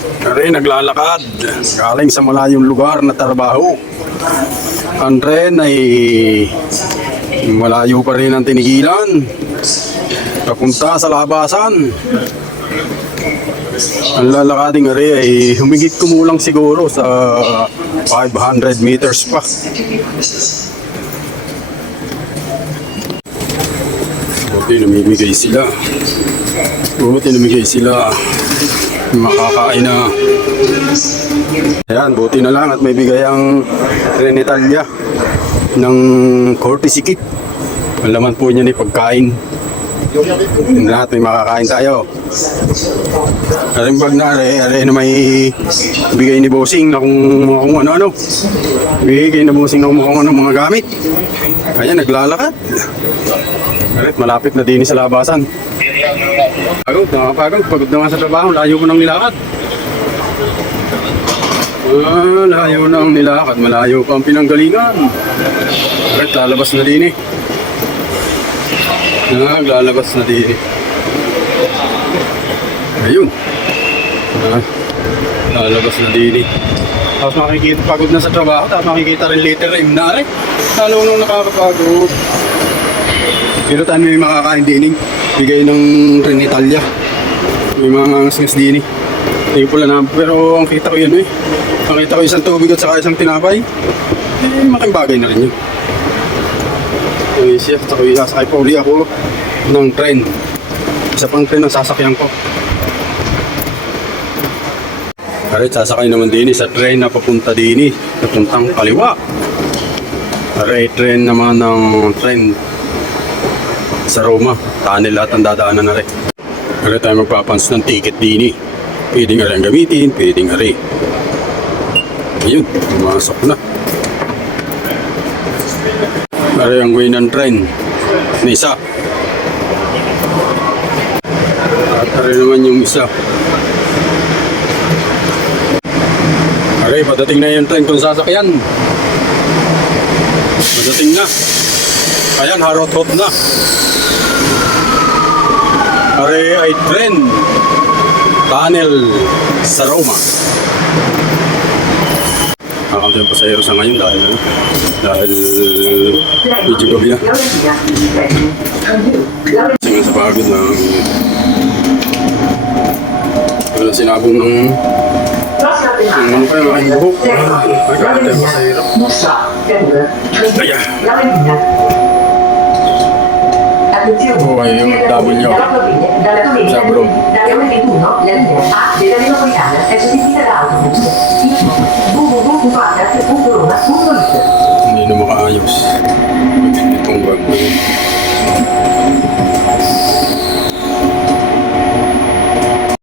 Kare naglalakad galing sa malayong lugar na trabaho. Ang tren ay malayo pa rin ang tinigilan papunta sa labasan. Ang lalakading are ay humigit kumulang siguro sa 500 meters pa. Buti namimigay sila. Makakain na. Ayan, buti na lang at may bigay ang Trenitalia ng courtesy kit. Ang laman po niya ni pagkain. Yung lahat may makakain tayo. Karing bag na are na may bigay ni Bossing na kung ano-ano. Bigay na Bossing na kung ano mga gamit. Ayan, naglalakad. Karit, malapit na din sa labasan. Pagod naman sa trabaho, layo ko nang nilakad. Layo nang nilakad, malayo pa ang pinanggalingan. Karit, lalabas na din eh. Lalabas na din eh. Ayun. Lalabas na din eh. Tapos makikita, pagod na sa trabaho, tapos makikita rin later M na rin. Lalo nung nakakapagod. Pero tayo may makakain din eh. Bigay ng Trenitalia. May mga ngas din eh. Hindi pula na. Pero ang kita ko yun eh. Ang kita ko isang tubig at saka isang tinapay. Eh, malaking bagay na rin yun. Siya, sasakay pa uli ako ng tren. Isa pang tren ang sasakyan ko. Alright, sasakay naman din sa tren na papunta din papuntang kaliwa. Alright, tren naman ng tren sa Roma. Tunnel lahat ang dadaanan na rin. Alright, tayo magpapans ng ticket din. Pwedeng ari ang gamitin, pwedeng ari. Ayun, pumasok na. Ari ang way ng tren na isa. At ari naman yung isa. Ari, padating na yung tren kung sasakyan. Padating na. Ayan, harot-hot na. Ari ay tren. Tunnel sa Roma. Nakakanta yung pasahero sa ngayon dahil medyo gabi na. Kasi sa pagod na wala sinabong ng ano pa yung aking buhok. Nakakanta yung pasahero. Ayan. Okay, yung W sa bro. Hindi na makaayos. Itong bag.